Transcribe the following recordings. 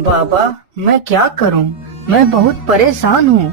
बाबा, मैं क्या करूं? मैं बहुत परेशान हूं।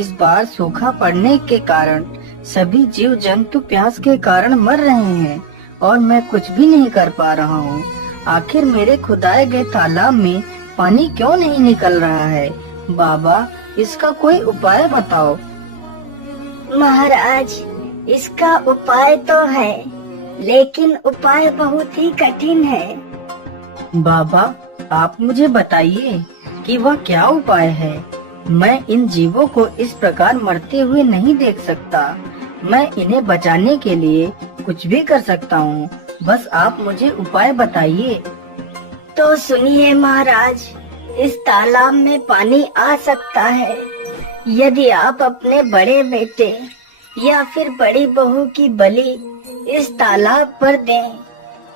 इस बार सूखा पड़ने के कारण सभी जीव जंतु प्यास के कारण मर रहे हैं और मैं कुछ भी नहीं कर पा रहा हूं। आखिर मेरे खुदाए गए तालाब में पानी क्यों नहीं निकल रहा है? बाबा, इसका कोई उपाय बताओ। महाराज, इसका उपाय तो है, लेकिन उपाय बहुत ही कठिन है। बाबा, आप मुझे बताइए कि वह क्या उपाय है। मैं इन जीवों को इस प्रकार मरते हुए नहीं देख सकता। मैं इन्हें बचाने के लिए कुछ भी कर सकता हूँ। बस आप मुझे उपाय बताइए। तो सुनिए महाराज, इस तालाब में पानी आ सकता है यदि आप अपने बड़े बेटे या फिर बड़ी बहू की बलि इस तालाब पर दें,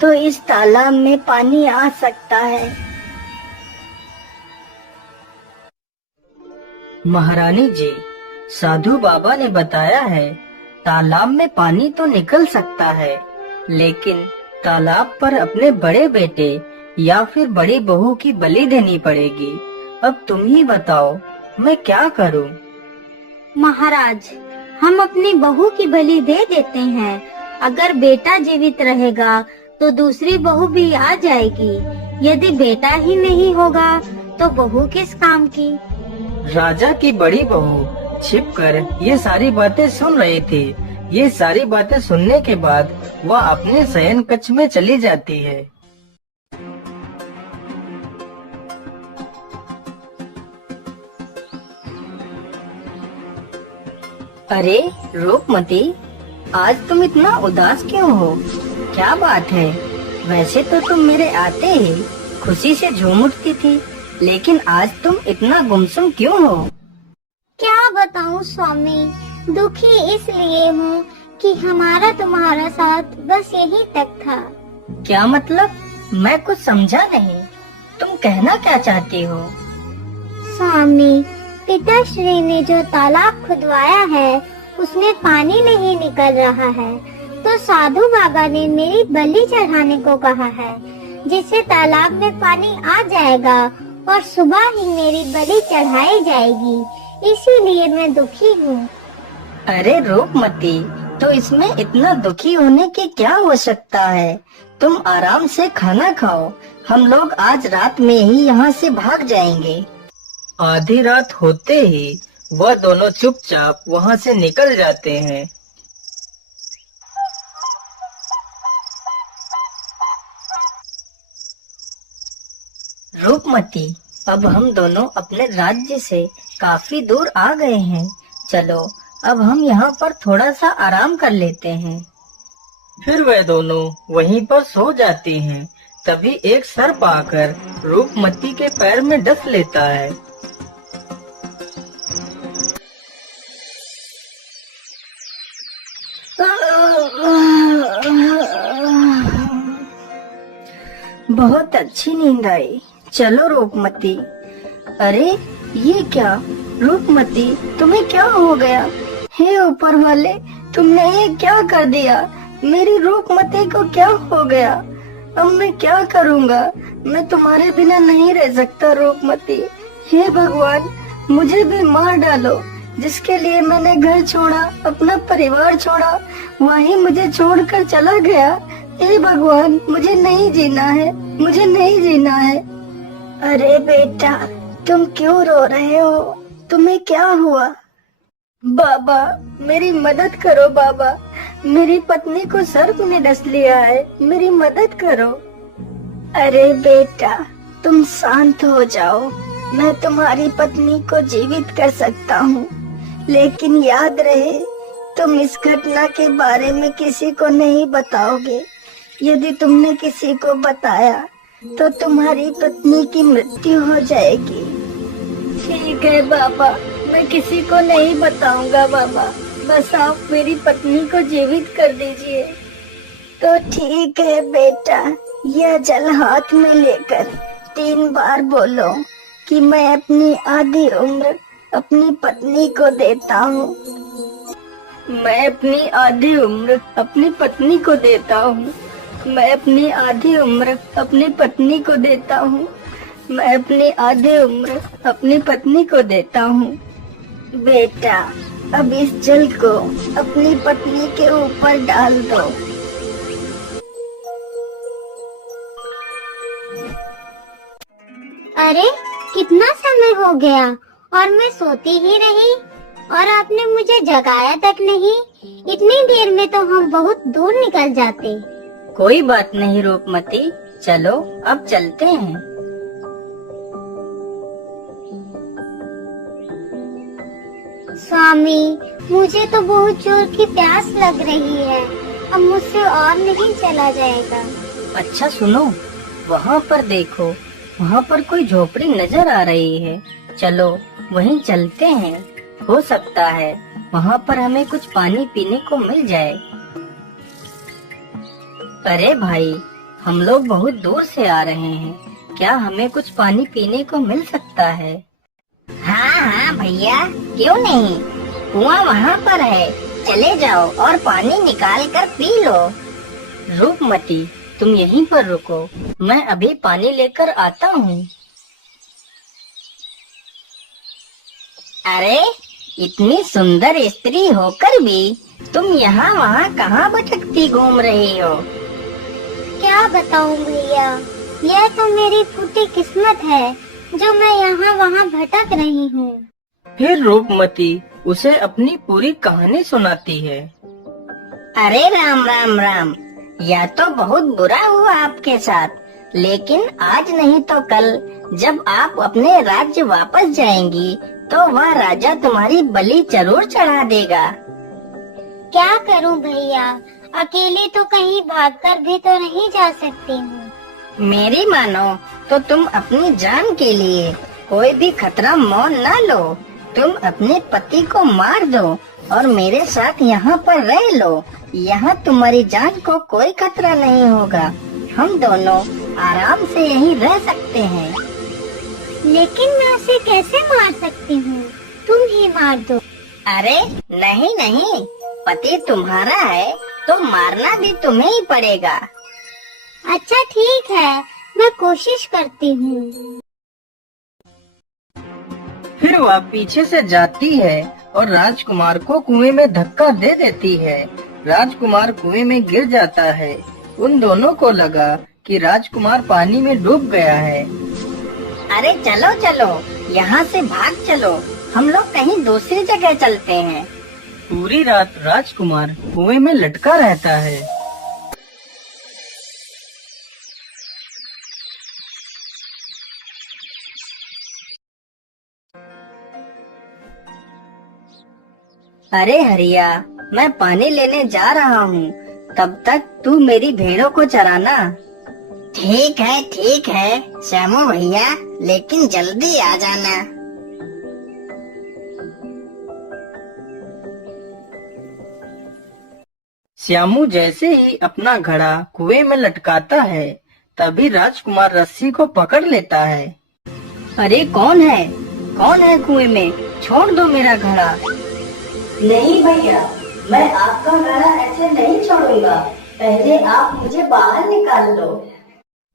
तो इस तालाब में पानी आ सकता है। महारानी जी, साधु बाबा ने बताया है तालाब में पानी तो निकल सकता है, लेकिन तालाब पर अपने बड़े बेटे या फिर बड़ी बहू की बलि देनी पड़ेगी। अब तुम ही बताओ, मैं क्या करूं? महाराज, हम अपनी बहू की बलि दे देते हैं। अगर बेटा जीवित रहेगा तो दूसरी बहू भी आ जाएगी। यदि बेटा ही नहीं होगा तो बहू किस काम की? राजा की बड़ी बहू छिपकर ये सारी बातें सुन रही थी। ये सारी बातें सुनने के बाद वह अपने शयन कक्ष में चली जाती है। अरे रूपमती, आज तुम इतना उदास क्यों हो? क्या बात है? वैसे तो तुम मेरे आते ही खुशी से झूम उठती थी, लेकिन आज तुम इतना गुमसुम क्यों हो? क्या बताऊं स्वामी, दुखी इसलिए हूँ कि हमारा तुम्हारा साथ बस यहीं तक था। क्या मतलब? मैं कुछ समझा नहीं। तुम कहना क्या चाहती हो? स्वामी, पिताश्री ने जो तालाब खुदवाया है उसमें पानी नहीं निकल रहा है, तो साधु बाबा ने मेरी बलि चढ़ाने को कहा है, जिससे तालाब में पानी आ जाएगा और सुबह ही मेरी बलि चढ़ाई जाएगी। इसीलिए मैं दुखी हूँ। अरे रूपमती, तो इसमें इतना दुखी होने की क्या हो सकता है? तुम आराम से खाना खाओ। हम लोग आज रात में ही यहाँ से भाग जाएंगे। आधी रात होते ही वह दोनों चुपचाप वहाँ से निकल जाते हैं। रूपमती, अब हम दोनों अपने राज्य से काफी दूर आ गए हैं। चलो अब हम यहाँ पर थोड़ा सा आराम कर लेते हैं। फिर वे दोनों वहीं पर सो जाती हैं। तभी एक सर्प आकर रूपमती के पैर में डस लेता है। बहुत अच्छी नींद आई। चलो रूपमती। अरे ये क्या? रूपमती, तुम्हें क्या हो गया? हे ऊपर वाले, तुमने ये क्या कर दिया? मेरी रूपमती को क्या हो गया? अब मैं क्या करूँगा? मैं तुम्हारे बिना नहीं रह सकता रूपमती। हे भगवान, मुझे भी मार डालो। जिसके लिए मैंने घर छोड़ा, अपना परिवार छोड़ा, वही मुझे छोड़कर चला गया। हे भगवान, मुझे नहीं जीना है, मुझे नहीं जीना है। अरे बेटा, तुम क्यों रो रहे हो? तुम्हें क्या हुआ? बाबा, मेरी मदद करो बाबा। मेरी पत्नी को सर्प ने डस लिया है, मेरी मदद करो। अरे बेटा, तुम शांत हो जाओ। मैं तुम्हारी पत्नी को जीवित कर सकता हूँ, लेकिन याद रहे तुम इस घटना के बारे में किसी को नहीं बताओगे। यदि तुमने किसी को बताया तो तुम्हारी पत्नी की मृत्यु हो जाएगी। ठीक है बाबा, मैं किसी को नहीं बताऊंगा बाबा। बस आप मेरी पत्नी को जीवित कर दीजिए। तो ठीक है बेटा, यह जल हाथ में लेकर 3 बार बोलो कि मैं अपनी आधी उम्र अपनी पत्नी को देता हूँ। मैं अपनी आधी उम्र अपनी पत्नी को देता हूँ। मैं अपनी आधी उम्र अपनी पत्नी को देता हूँ। मैं अपनी आधी उम्र अपनी पत्नी को देता हूँ। बेटा, अब इस जल को अपनी पत्नी के ऊपर डाल दो। अरे कितना समय हो गया और मैं सोती ही रही और आपने मुझे जगाया तक नहीं। इतनी देर में तो हम बहुत दूर निकल जाते। कोई बात नहीं रूपमती, चलो अब चलते हैं। स्वामी, मुझे तो बहुत जोर की प्यास लग रही है। अब मुझसे और नहीं चला जाएगा। अच्छा सुनो, वहाँ पर देखो, वहाँ पर कोई झोपड़ी नजर आ रही है। चलो वहीं चलते हैं। हो सकता है वहाँ पर हमें कुछ पानी पीने को मिल जाए। अरे भाई, हम लोग बहुत दूर से आ रहे हैं, क्या हमें कुछ पानी पीने को मिल सकता है? हाँ हाँ भैया, क्यों नहीं, कुआं वहाँ पर है, चले जाओ और पानी निकाल कर पी लो। रूपमती, तुम यहीं पर रुको, मैं अभी पानी लेकर आता हूँ। अरे इतनी सुंदर स्त्री होकर भी तुम यहाँ वहाँ कहाँ भटकती घूम रही हो? क्या बताऊं भैया, यह तो मेरी फूटी किस्मत है जो मैं यहाँ वहाँ भटक रही हूँ। फिर रूपमती उसे अपनी पूरी कहानी सुनाती है। अरे राम राम राम, यह तो बहुत बुरा हुआ आपके साथ, लेकिन आज नहीं तो कल जब आप अपने राज्य वापस जाएंगी तो वह राजा तुम्हारी बलि जरूर चढ़ा देगा। क्या करूं भैया, अकेले तो कहीं भागकर भी तो नहीं जा सकती हूँ। मेरी मानो तो तुम अपनी जान के लिए कोई भी खतरा मोल न लो। तुम अपने पति को मार दो और मेरे साथ यहाँ पर रह लो। यहाँ तुम्हारी जान को कोई खतरा नहीं होगा। हम दोनों आराम से यहीं रह सकते हैं। लेकिन मैं उसे कैसे मार सकती हूँ? तुम ही मार दो। अरे नहीं नहीं, पति तुम्हारा है तो मारना भी तुम्हें ही पड़ेगा। अच्छा ठीक है, मैं कोशिश करती हूँ। फिर वह पीछे से जाती है और राजकुमार को कुएं में धक्का दे देती है। राजकुमार कुएं में गिर जाता है। उन दोनों को लगा कि राजकुमार पानी में डूब गया है। अरे चलो चलो, यहाँ से भाग चलो, हम लोग कहीं दूसरी जगह चलते हैं। पूरी रात राजकुमार कुएं में लटका रहता है। अरे हरिया, मैं पानी लेने जा रहा हूँ, तब तक तू मेरी भेड़ों को चराना। ठीक है श्यामू भैया, लेकिन जल्दी आ जाना। श्यामू जैसे ही अपना घड़ा कुएं में लटकाता है, तभी राजकुमार रस्सी को पकड़ लेता है। अरे कौन है कुएं में? छोड़ दो मेरा घड़ा। नहीं भैया, मैं आपका घड़ा ऐसे नहीं छोड़ूंगा, पहले आप मुझे बाहर निकाल दो।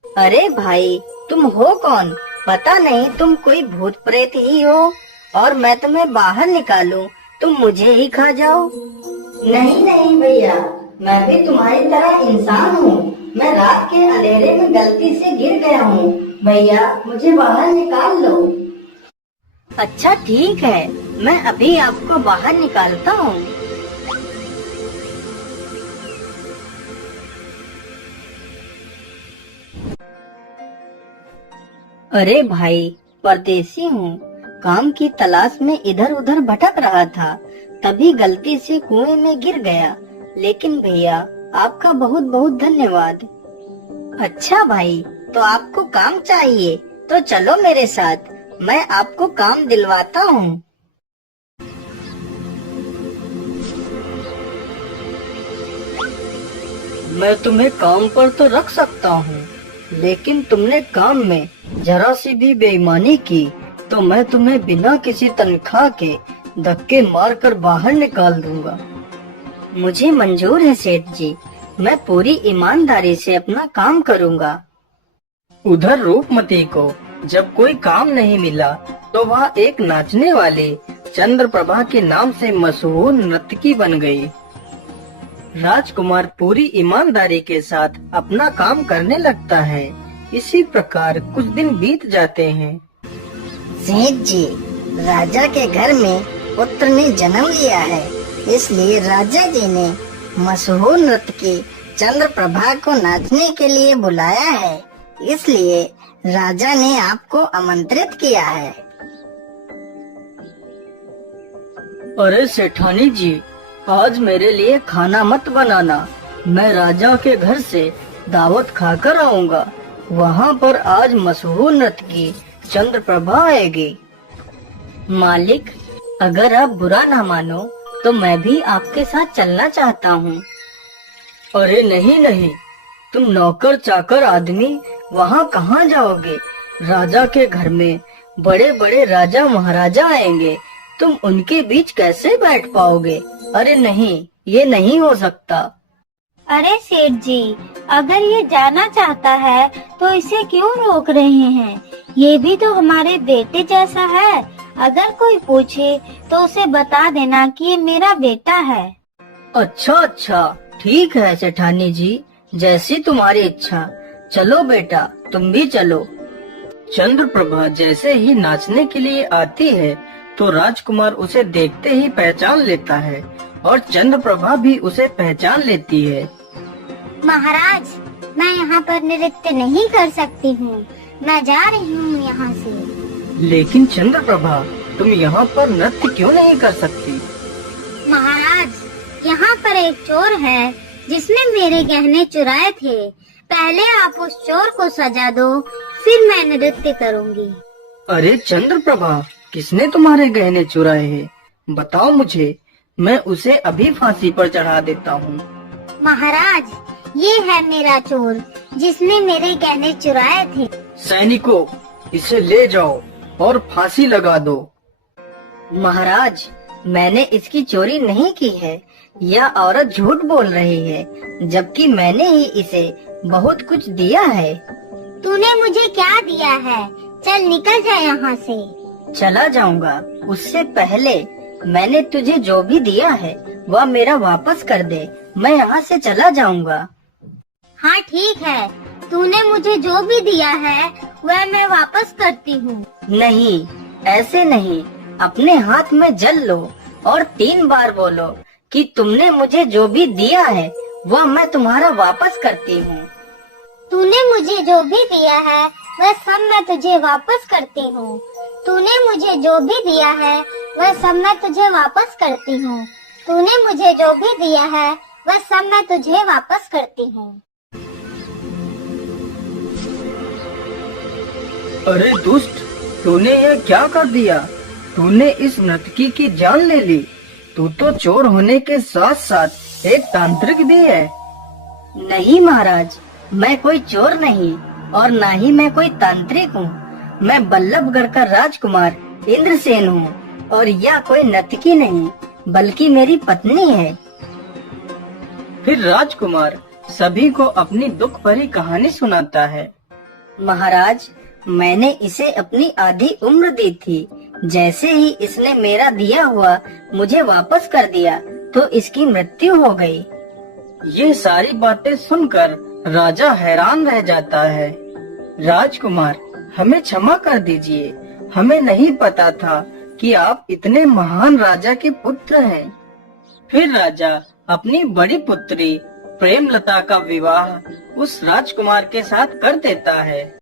अरे भाई, तुम हो कौन? पता नहीं तुम कोई भूत प्रेत ही हो और मैं तुम्हें बाहर निकालूं, तुम मुझे ही खा जाओ। नहीं भैया, मैं भी तुम्हारी तरह इंसान हूँ। मैं रात के अंधेरे में गलती से गिर गया हूँ। भैया मुझे बाहर निकाल लो। अच्छा ठीक है, मैं अभी आपको बाहर निकालता हूँ। अरे भाई, परदेसी हूँ, काम की तलाश में इधर उधर भटक रहा था, तभी गलती से कुएं में गिर गया। लेकिन भैया, आपका बहुत बहुत धन्यवाद। अच्छा भाई, तो आपको काम चाहिए तो चलो मेरे साथ, मैं आपको काम दिलवाता हूँ। मैं तुम्हें काम पर तो रख सकता हूँ, लेकिन तुमने काम में जरा सी भी बेईमानी की तो मैं तुम्हें बिना किसी तनख्वाह के धक्के मारकर बाहर निकाल दूंगा। मुझे मंजूर है सेठ जी, मैं पूरी ईमानदारी से अपना काम करूंगा। उधर रूपमती को जब कोई काम नहीं मिला तो वह एक नाचने वाले चंद्रप्रभा के नाम से मशहूर नर्तकी बन गई। राजकुमार पूरी ईमानदारी के साथ अपना काम करने लगता है। इसी प्रकार कुछ दिन बीत जाते हैं। सेठ जी, राजा के घर में पुत्र ने जन्म लिया है, इसलिए राजा जी ने मशहूर नर्तकी चंद्रप्रभा को नाचने के लिए बुलाया है। इसलिए राजा ने आपको आमंत्रित किया है। अरे सेठानी जी, आज मेरे लिए खाना मत बनाना। मैं राजा के घर से दावत खाकर आऊंगा। वहाँ पर आज मशहूर नर्तकी चंद्रप्रभा आएगी। मालिक, अगर आप बुरा ना मानो तो मैं भी आपके साथ चलना चाहता हूँ। अरे नहीं नहीं, तुम नौकर चाकर आदमी वहाँ कहाँ जाओगे? राजा के घर में बड़े बड़े राजा महाराजा आएंगे, तुम उनके बीच कैसे बैठ पाओगे? अरे नहीं, ये नहीं हो सकता। अरे सेठ जी, अगर ये जाना चाहता है तो इसे क्यों रोक रहे हैं? ये भी तो हमारे बेटे जैसा है। अगर कोई पूछे तो उसे बता देना कि ये मेरा बेटा है। अच्छा अच्छा, ठीक है सेठानी जी, जैसी तुम्हारी इच्छा। चलो बेटा, तुम भी चलो। चंद्रप्रभा जैसे ही नाचने के लिए आती है तो राजकुमार उसे देखते ही पहचान लेता है और चंद्रप्रभा भी उसे पहचान लेती है। महाराज, मैं यहाँ पर नृत्य नहीं कर सकती हूँ। मैं जा रही हूँ यहाँ से। लेकिन चंद्रप्रभा, तुम यहाँ पर नृत्य क्यों नहीं कर सकती? महाराज, यहाँ पर एक चोर है जिसने मेरे गहने चुराए थे। पहले आप उस चोर को सजा दो, फिर मैं नृत्य करूँगी। अरे चंद्रप्रभा, किसने तुम्हारे गहने चुराए हैं? बताओ मुझे, मैं उसे अभी फांसी पर चढ़ा देता हूँ। महाराज, ये है मेरा चोर जिसने मेरे गहने चुराए थे। सैनिकों, इसे ले जाओ और फांसी लगा दो। महाराज, मैंने इसकी चोरी नहीं की है। यह औरत झूठ बोल रही है, जबकि मैंने ही इसे बहुत कुछ दिया है। तूने मुझे क्या दिया है? चल निकल जा यहाँ से। चला जाऊंगा, उससे पहले मैंने तुझे जो भी दिया है वह मेरा वापस कर दे। मैं यहाँ से चला जाऊंगा। हाँ ठीक है, तूने मुझे जो भी दिया है वह मैं वापस करती हूँ। नहीं, ऐसे नहीं। अपने हाथ में जल लो और 3 बार बोलो कि तुमने मुझे जो भी दिया है वह मैं तुम्हारा वापस करती हूँ। तूने मुझे जो भी दिया है वह सब मैं तुझे वापस करती हूँ। तूने मुझे जो भी दिया है वह सब मैं तुझे वापस करती हूँ। तूने मुझे जो भी दिया है वह सब मैं तुझे वापस करती हूँ। अरे दुष्ट, तूने यह क्या कर दिया? तूने इस नर्तकी की जान ले ली। तू तो चोर होने के साथ साथ एक तांत्रिक भी है। नहीं महाराज, मैं कोई चोर नहीं और ना ही मैं कोई तांत्रिक हूँ। मैं बल्लभगढ़ का राजकुमार इंद्रसेन हूँ और यह कोई नर्तकी नहीं बल्कि मेरी पत्नी है। फिर राजकुमार सभी को अपनी दुख भरी कहानी सुनाता है। महाराज, मैंने इसे अपनी आधी उम्र दी थी। जैसे ही इसने मेरा दिया हुआ मुझे वापस कर दिया तो इसकी मृत्यु हो गई। ये सारी बातें सुनकर राजा हैरान रह जाता है। राजकुमार, हमें क्षमा कर दीजिए। हमें नहीं पता था कि आप इतने महान राजा के पुत्र हैं। फिर राजा अपनी बड़ी पुत्री प्रेमलता का विवाह उस राजकुमार के साथ कर देता है।